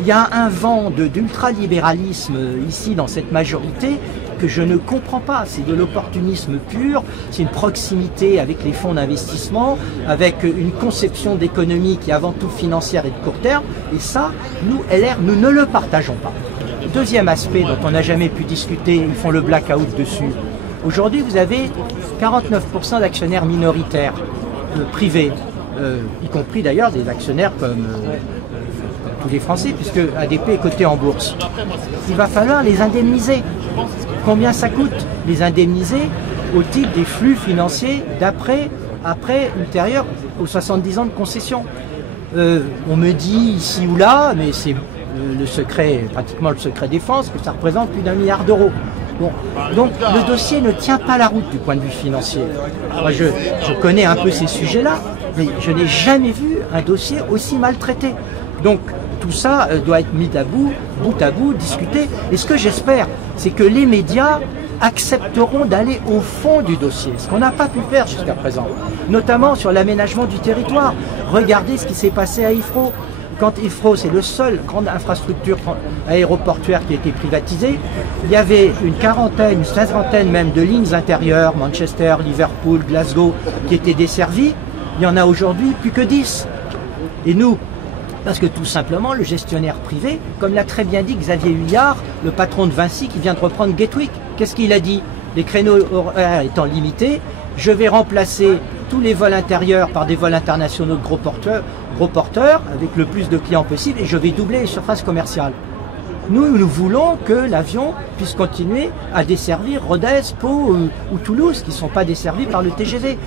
Il y a un vent d'ultralibéralisme ici dans cette majorité que je ne comprends pas. C'est de l'opportunisme pur, c'est une proximité avec les fonds d'investissement, avec une conception d'économie qui est avant tout financière et de court terme. Et ça, nous, LR, nous ne le partageons pas. Deuxième aspect dont on n'a jamais pu discuter, ils font le blackout dessus. Aujourd'hui, vous avez 49% d'actionnaires minoritaires privés, y compris d'ailleurs des actionnaires comme tous les Français, puisque ADP est coté en bourse. Il va falloir les indemniser. Combien ça coûte les indemniser au titre des flux financiers ultérieurs aux 70 ans de concession? On me dit ici ou là, mais c'est le secret, pratiquement le secret défense, que ça représente plus d'1 milliard d'euros. Bon, donc le dossier ne tient pas la route du point de vue financier. Moi, je connais un peu ces sujets-là, mais je n'ai jamais vu un dossier aussi maltraité. Donc tout ça doit être mis bout à bout, discuté. Et ce que j'espère, c'est que les médias accepteront d'aller au fond du dossier, ce qu'on n'a pas pu faire jusqu'à présent, notamment sur l'aménagement du territoire. Regardez ce qui s'est passé à Heathrow. Quand Heathrow, c'est le seul grande infrastructure aéroportuaire qui a été privatisée, il y avait une cinquantaine même de lignes intérieures, Manchester, Liverpool, Glasgow, qui étaient desservies. Il y en a aujourd'hui plus que 10. Et nous, parce que tout simplement, le gestionnaire privé, comme l'a très bien dit Xavier Huillard, le patron de Vinci qui vient de reprendre Gatwick, qu'est-ce qu'il a dit? Les créneaux horaires étant limités, je vais remplacer tous les vols intérieurs par des vols internationaux de gros porteurs, avec le plus de clients possible, et je vais doubler les surfaces commerciales. Nous voulons que l'avion puisse continuer à desservir Rodez, Pau ou Toulouse, qui ne sont pas desservis par le TGV.